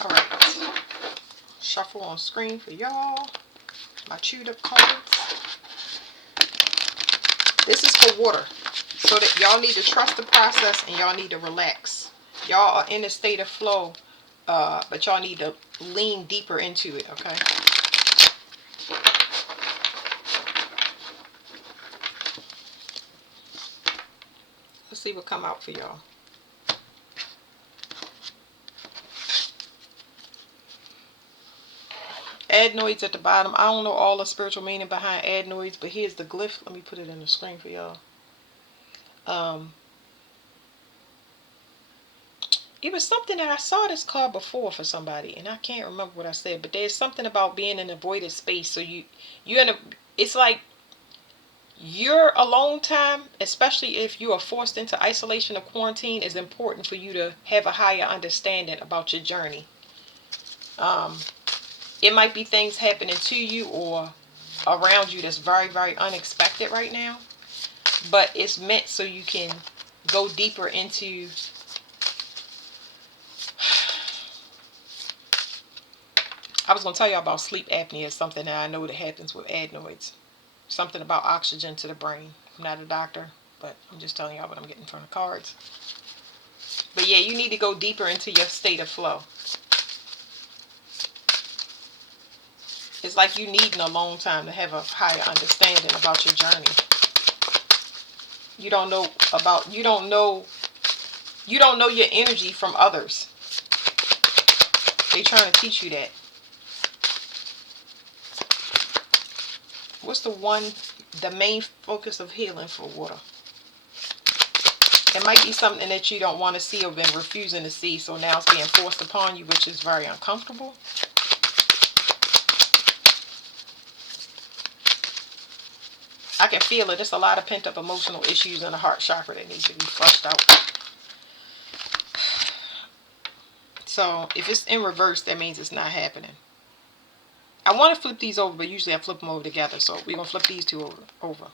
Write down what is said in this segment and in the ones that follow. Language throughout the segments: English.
Alright. Shuffle on screen for y'all. My chewed up cards. This is for water. So that y'all need to trust the process and y'all need to relax. Y'all are in a state of flow. But y'all need to lean deeper into it, okay? Let's see what come out for y'all. Adenoids at the bottom. I don't know all the spiritual meaning behind adenoids, but here's the glyph. Let me put it in the screen for y'all. It was something that I saw this card before for somebody, and I can't remember what I said, but there's something about being in a voided space. So you're in a, it's like your alone time, especially if you are forced into isolation or quarantine, is important for you to have a higher understanding about your journey. It might be things happening to you or around you that's very, very unexpected right now, but it's meant so you can go deeper into I was going to tell you about sleep apnea. It's something that I know that happens with adenoids. Something about oxygen to the brain. I'm not a doctor, but I'm just telling y'all what I'm getting from the cards. But yeah, you need to go deeper into your state of flow. It's like you need an alone time to have a higher understanding about your journey. You don't know your energy from others. They trying to teach you that. What's the main focus of healing for water? It might be something that you don't want to see or been refusing to see, so now it's being forced upon you, which is very uncomfortable. I can feel it. There's a lot of pent-up emotional issues in the heart chakra that need to be flushed out. So if it's in reverse, that means it's not happening. I want to flip these over, but usually I flip them over together. So we're going to flip these two over.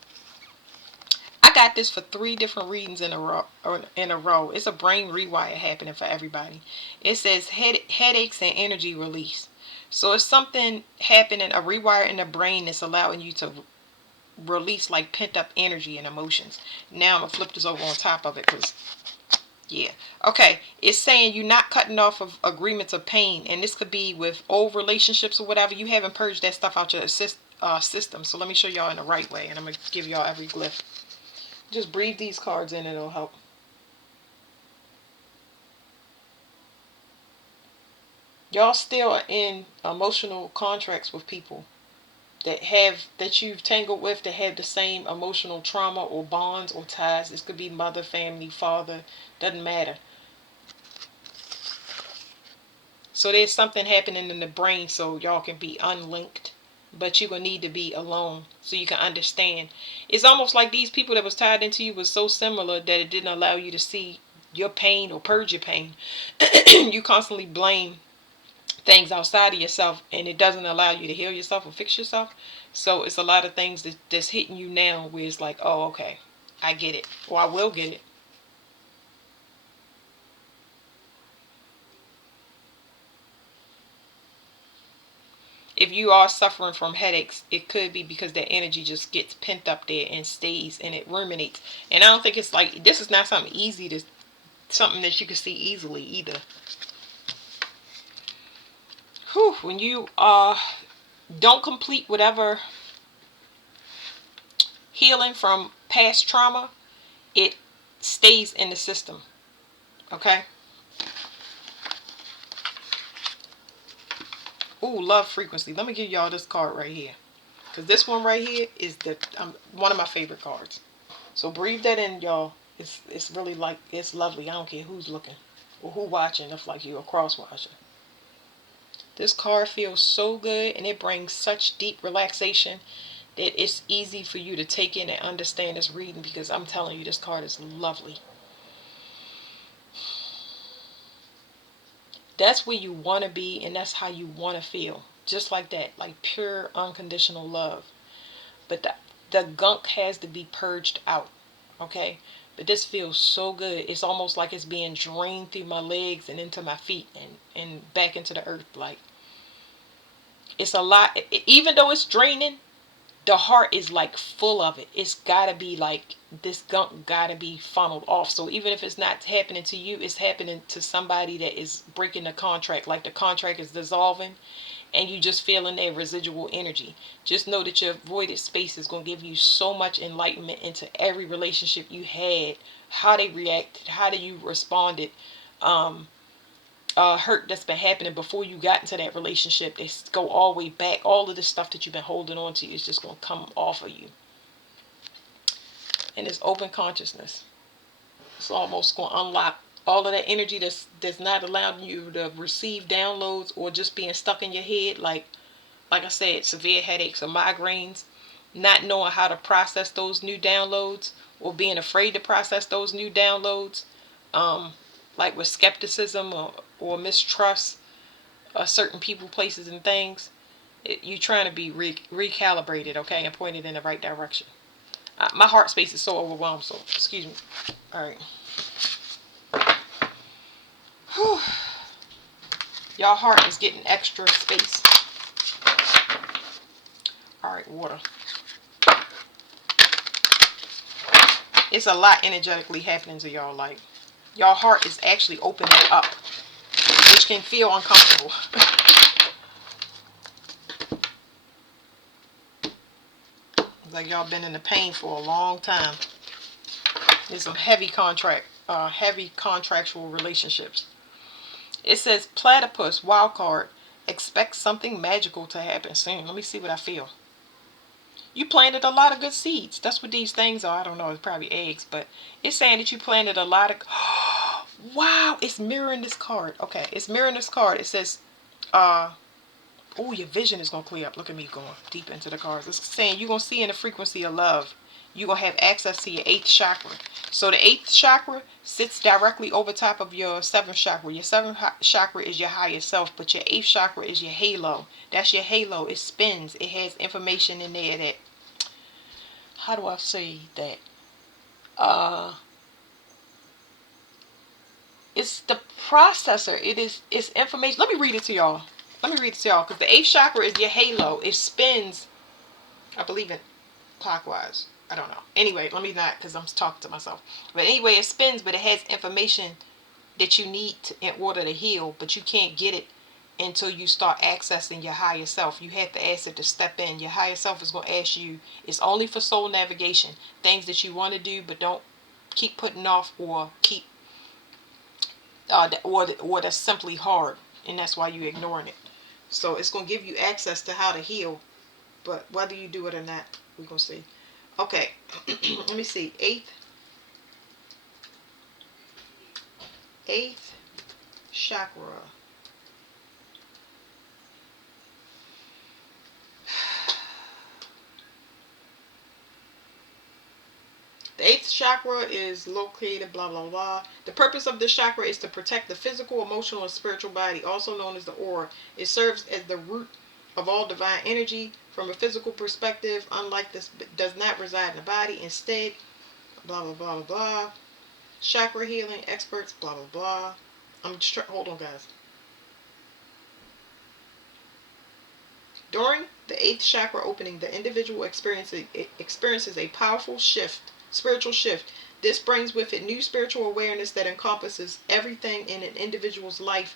I got this for 3 different readings in a row. It's a brain rewire happening for everybody. It says headaches and energy release. So it's something happening, a rewire in the brain that's allowing you to release like pent up energy and emotions. Now I'm going to flip this over on top of it because yeah. Okay. It's saying you're not cutting off of agreements of pain. And this could be with old relationships or whatever. You haven't purged that stuff out your system. So let me show y'all in the right way. And I'm going to give y'all every glyph. Just breathe these cards in and it'll help. Y'all still are in emotional contracts with people that you've tangled with that have the same emotional trauma or bonds or ties. This could be mother, family, father. Doesn't matter. So there's something happening in the brain so y'all can be unlinked. But you're going to need to be alone so you can understand. It's almost like these people that was tied into you was so similar that it didn't allow you to see your pain or purge your pain. You constantly blame things outside of yourself and it doesn't allow you to heal yourself or fix yourself. So it's a lot of things that's hitting you now where it's like, oh, okay, I get it. Or I will get it. If you are suffering from headaches, it could be because that energy just gets pent up there and stays and it ruminates. And I don't think it's like, this is not something something that you can see easily either. Whew, when you don't complete whatever healing from past trauma, it stays in the system. Okay? Ooh, love frequency. Let me give y'all this card right here. Because this one right here is one of my favorite cards. So breathe that in, y'all. It's really like, it's lovely. I don't care who's looking or who watching, if like you a cross watcher. This card feels so good and it brings such deep relaxation that it's easy for you to take in and understand this reading, because I'm telling you, this card is lovely. That's where you want to be and that's how you want to feel. Just like that, like pure unconditional love. But the gunk has to be purged out. Okay? this feels so good. It's almost like it's being drained through my legs and into my feet and back into the earth. Like, it's a lot. Even though it's draining, the heart is like full of it. It's gotta be like, this gunk gotta be funneled off. So even if it's not happening to you, it's happening to somebody that is breaking the contract. Like the contract is dissolving and you just feeling that residual energy. Just know that your voided space is going to give you so much enlightenment into every relationship you had, how they reacted, how do you responded, um, hurt that's been happening before you got into that relationship. They go all the way back. All of the stuff that you've been holding on to is just going to come off of you. And it's open consciousness. It's almost going to unlock all of that energy that's not allowing you to receive downloads, or just being stuck in your head. Like I said, severe headaches or migraines, not knowing how to process those new downloads, or being afraid to process those new downloads, um, like with skepticism or mistrust of certain people, places, and things. You're trying to be recalibrated, okay, and pointed in the right direction. My heart space is so overwhelmed, so excuse me. All right. Whew. Y'all heart is getting extra space. All right, water. It's a lot energetically happening to y'all. Like, y'all heart is actually opening up, which can feel uncomfortable. Like y'all been in the pain for a long time. There's some heavy contractual relationships. It says platypus wild card. Expect something magical to happen soon. Let me see what I feel. You planted a lot of good seeds. That's what these things are. I don't know. It's probably eggs, but it's saying that you planted a lot of. Wow, it's mirroring this card. Okay, it's mirroring this card. It says, oh, your vision is going to clear up. Look at me going deep into the cards. It's saying you're going to see in the frequency of love. You're going to have access to your 8th chakra. So the 8th chakra sits directly over top of your 7th chakra. Your 7th chakra is your higher self, but your 8th chakra is your halo. That's your halo. It spins. It has information in there that, how do I say that? It's the processor. It's information. Let me read it to y'all. Because the 8th chakra is your halo. It spins, I believe, in clockwise. I don't know. Anyway, let me not, because I'm talking to myself. But anyway, it spins, but it has information that you need in order to heal, but you can't get it until you start accessing your higher self. You have to ask it to step in. Your higher self is going to ask you. It's only for soul navigation. Things that you want to do, but don't keep putting off, or keep, or that's simply hard, and that's why you're ignoring it. So it's going to give you access to how to heal, but whether you do it or not, we're going to see. Okay, let me see. 8th chakra. The 8th chakra is located, blah, blah, blah. The purpose of this chakra is to protect the physical, emotional, and spiritual body, also known as the aura. It serves as the root of all divine energy. From a physical perspective, unlike this, does not reside in the body. Instead, blah, blah, blah, blah, blah. Chakra healing experts, blah, blah, blah. Hold on, guys. During the 8th chakra opening, the individual experiences a powerful spiritual shift. This brings with it new spiritual awareness that encompasses everything in an individual's life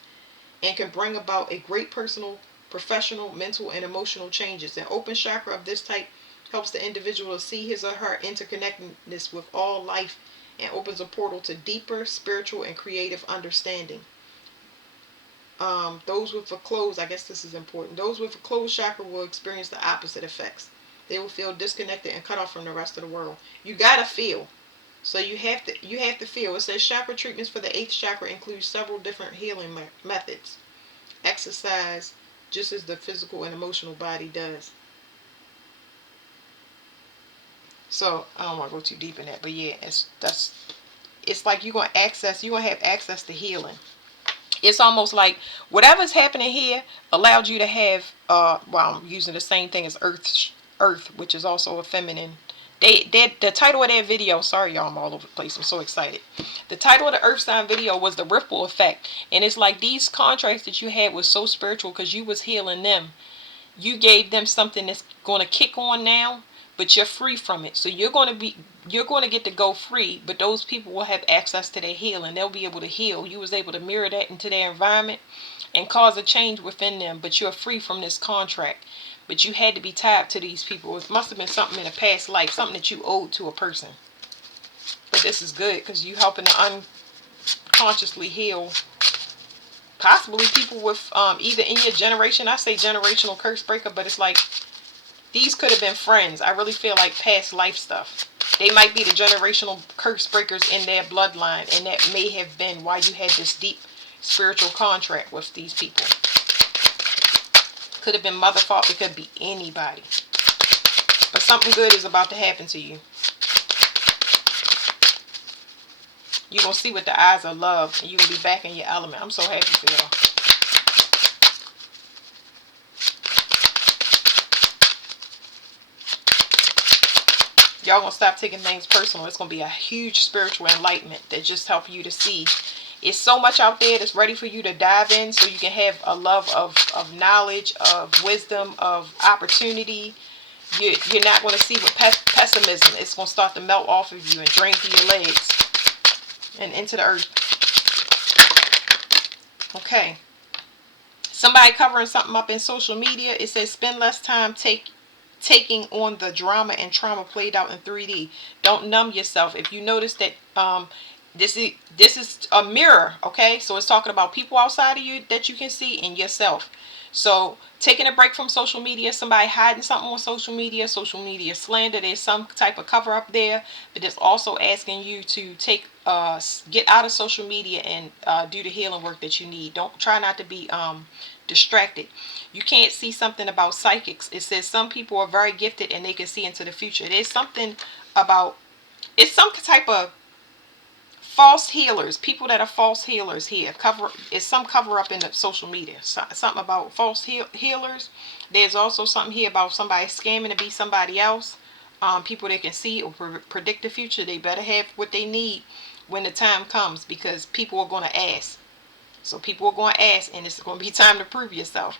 and can bring about a great personal, professional, mental, and emotional changes. An open chakra of this type helps the individual to see his or her interconnectedness with all life and opens a portal to deeper spiritual and creative understanding. Those with a closed, I guess this is important, those with a closed chakra will experience the opposite effects. They will feel disconnected and cut off from the rest of the world. You gotta feel. So you have to feel. It says chakra treatments for the 8th chakra include several different healing methods. Exercise, just as the physical and emotional body does. So I don't want to go too deep in that, but yeah, it's like you're gonna have access to healing. It's almost like whatever's happening here allowed you to have, well, I'm using the same thing as earth, which is also a feminine The title of that video, sorry y'all, I'm all over the place, I'm so excited. The title of the earth sign video was the ripple effect. And it's like these contracts that you had was so spiritual because you was healing them. You gave them something that's going to kick on now, but you're free from it. So you're going to get to go free, but those people will have access to their healing. They'll be able to heal. You was able to mirror that into their environment and cause a change within them, but you're free from this contract. But you had to be tied to these people. It must have been something in a past life, something that you owed to a person. But this is good because you helping to unconsciously heal possibly people with either in your generation. I say generational curse breaker, but it's like these could have been friends. I really feel like past life stuff. They might be the generational curse breakers in their bloodline, and that may have been why you had this deep spiritual contract with these people. Could have been mother fault. It could be anybody. But something good is about to happen to you. You're going to see with the eyes of love, and you're going to be back in your element. I'm so happy for y'all. Y'all going to stop taking things personal. It's going to be a huge spiritual enlightenment that just help you to see. It's so much out there that's ready for you to dive in so you can have a love of knowledge, of wisdom, of opportunity. You're not going to see with pessimism. It's going to start to melt off of you and drain through your legs and into the earth. Okay. Somebody covering something up in social media. It says spend less time taking on the drama and trauma played out in 3D. Don't numb yourself. If you notice that this is a mirror, okay? So it's talking about people outside of you that you can see and yourself. So taking a break from social media, somebody hiding something on social media slander, there's some type of cover up there, but it's also asking you to get out of social media and do the healing work that you need. Don't try not to be distracted. You can't see something about psychics. It says some people are very gifted and they can see into the future. There's something about, it's some type of false healers, people that are false healers here. It's some cover up in the social media. Something about false healers. There's also something here about somebody scamming to be somebody else. People that can see or predict the future. They better have what they need when the time comes, because people are going to ask. So people are going to ask, and it's going to be time to prove yourself.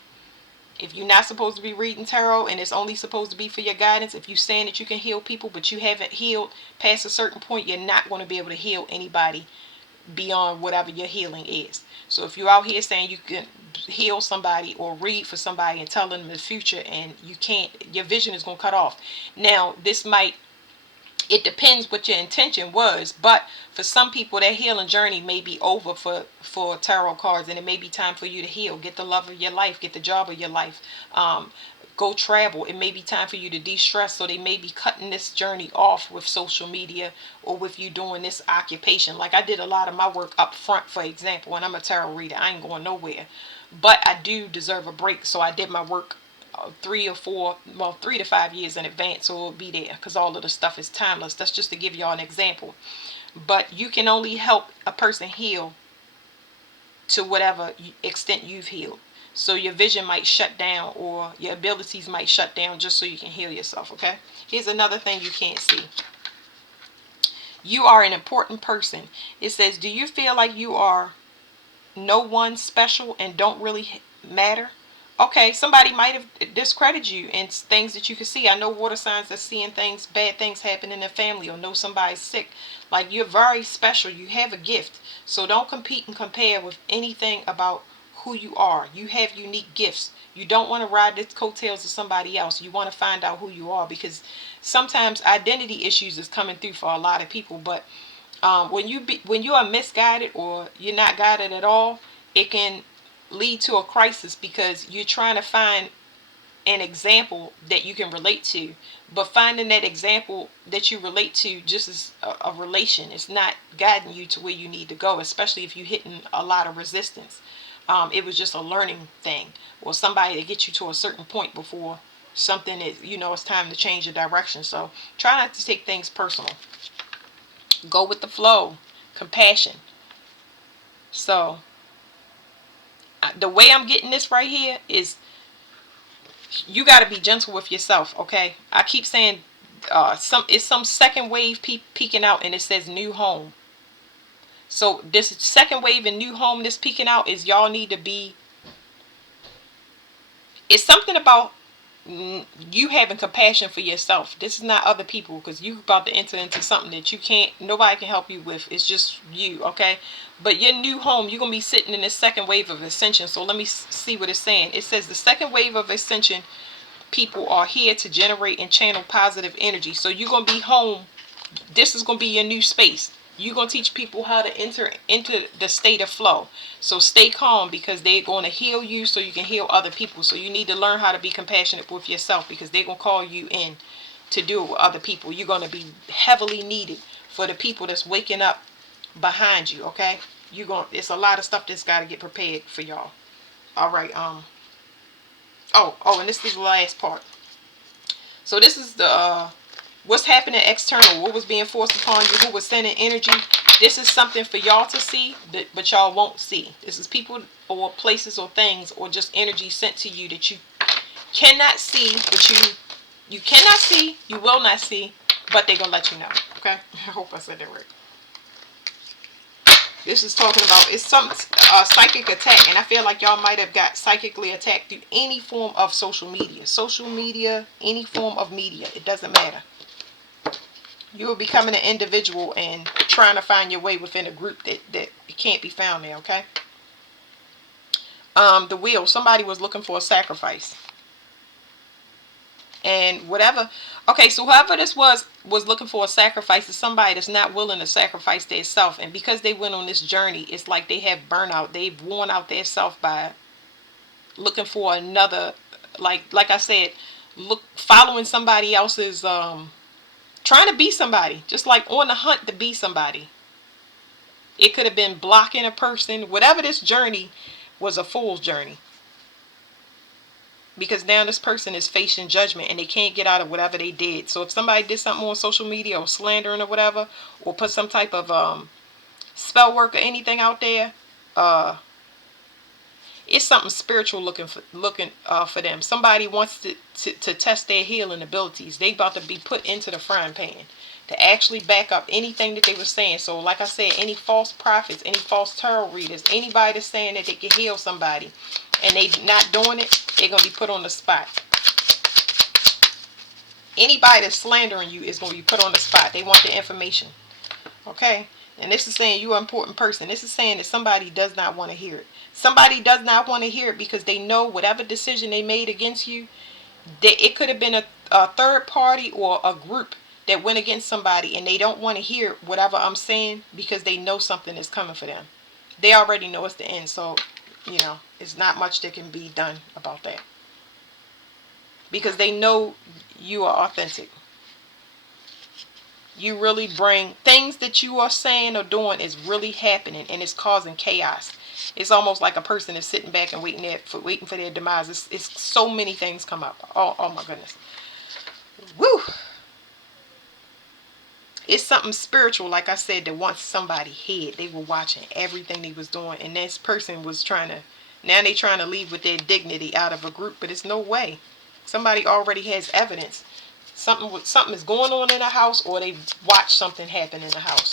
If you're not supposed to be reading tarot and it's only supposed to be for your guidance, if you're saying that you can heal people but you haven't healed past a certain point, you're not going to be able to heal anybody beyond whatever your healing is. So if you're out here saying you can heal somebody or read for somebody and tell them the future and you can't, your vision is going to cut off. Now, it depends what your intention was, but for some people that healing journey may be over for tarot cards, and it may be time for you to heal, get the love of your life, get the job of your life, go travel. It may be time for you to de-stress, so they may be cutting this journey off with social media or with you doing this occupation. Like I did a lot of my work up front, for example, and I'm a tarot reader. I ain't going nowhere, but I do deserve a break, so I did my work 3 to 5 years in advance, so it'll be there because all of the stuff is timeless. That's just to give y'all an example. But you can only help a person heal to whatever extent you've healed. So your vision might shut down or your abilities might shut down just so you can heal yourself, okay? Here's another thing you can't see. You are an important person. It says, do you feel like you are no one special and don't really matter? Okay, somebody might have discredited you in things that you can see. I know water signs are seeing things, bad things happen in their family, or know somebody's sick. Like, you're very special. You have a gift. So don't compete and compare with anything about who you are. You have unique gifts. You don't want to ride the coattails of somebody else. You want to find out who you are, because sometimes identity issues is coming through for a lot of people. But when you are misguided or you're not guided at all, it can lead to a crisis because you're trying to find an example that you can relate to, but finding that example that you relate to just as a relation, it's not guiding you to where you need to go, especially if you're hitting a lot of resistance. It was just a learning thing or somebody to get you to a certain point before something is, it's time to change your direction. So try not to take things personal. Go with the flow. Compassion. So the way I'm getting this right here is you got to be gentle with yourself, okay? I keep saying some second wave peeking out, and it says new home. So this second wave and new home that's peeking out is y'all need to be. It's something about you having compassion for yourself. This is not other people, because you about to enter into something that you can't, nobody can help you with. It's just you, okay? But your new home, you're gonna be sitting in this second wave of ascension. So let me see what it's saying. It says the second wave of ascension people are here to generate and channel positive energy. So you're gonna be home. This is gonna be your new space. You're going to teach people how to enter into the state of flow. So stay calm, because they're going to heal you so you can heal other people. So you need to learn how to be compassionate with yourself, because they're going to call you in to do it with other people. You're going to be heavily needed for the people that's waking up behind you, okay? It's a lot of stuff that's got to get prepared for y'all. All right. And this is the last part. So this is the what's happening external, what was being forced upon you, who was sending energy. This is something for y'all to see, but y'all won't see. This is people or places or things or just energy sent to you that you cannot see, but you cannot see, you will not see, but they're going to let you know. Okay? I hope I said that right. This is talking about, it's some psychic attack, and I feel like y'all might have got psychically attacked through any form of social media. Social media, any form of media, it doesn't matter. You are becoming an individual and trying to find your way within a group that can't be found there, okay? The wheel, somebody was looking for a sacrifice. And whatever, okay, so whoever this was looking for a sacrifice is somebody that's not willing to sacrifice their self. And because they went on this journey, it's like they have burnout. They've worn out their self by looking for another, like I said, following somebody else's, trying to be somebody, just like on the hunt to be somebody. It could have been blocking a person. Whatever this journey was, a fool's journey. Because now this person is facing judgment and they can't get out of whatever they did. So if somebody did something on social media or slandering or whatever, or put some type of spell work or anything out there, it's something spiritual looking for them. Somebody wants to test their healing abilities. They about to be put into the frying pan to actually back up anything that they were saying. So like I said, any false prophets, any false tarot readers, anybody that's saying that they can heal somebody and they not doing it, they're going to be put on the spot. Anybody that's slandering you is going to be put on the spot. They want the information. Okay? And this is saying you're an important person. This is saying that somebody does not want to hear it. Somebody does not want to hear it because they know whatever decision they made against you, it could have been a third party or a group that went against somebody, and they don't want to hear whatever I'm saying because they know something is coming for them. They already know it's the end, so, it's not much that can be done about that. Because they know you are authentic. You really bring things that you are saying or doing is really happening, and it's causing chaos. It's almost like a person is sitting back and waiting for their demise. It's so many things come up. Oh my goodness. Woo! It's something spiritual, like I said, that wants somebody head. They were watching everything they was doing, and this person was now they trying to leave with their dignity out of a group, but it's no way. Somebody already has evidence. Something is going on in the house, or they watched something happen in the house.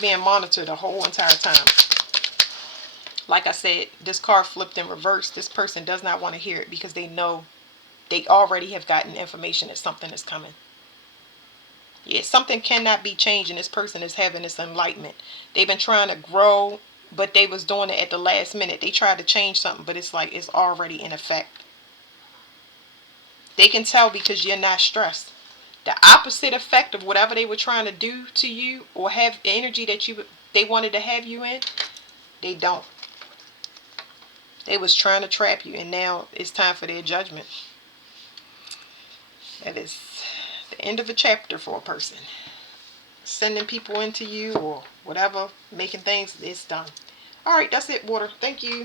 Being monitored the whole entire time. Like I said, this card flipped in reverse. This person does not want to hear it because they know they already have gotten information that something is coming. Yeah, something cannot be changed, and this person is having this enlightenment. They've been trying to grow, but they was doing it at the last minute. They tried to change something, but it's like it's already in effect. They can tell because you're not stressed. The opposite effect of whatever they were trying to do to you or have the energy that they wanted to have you in, they don't. They was trying to trap you, and now it's time for their judgment. That is the end of a chapter for a person. Sending people into you or whatever, making things, it's done. All right, that's it, water. Thank you.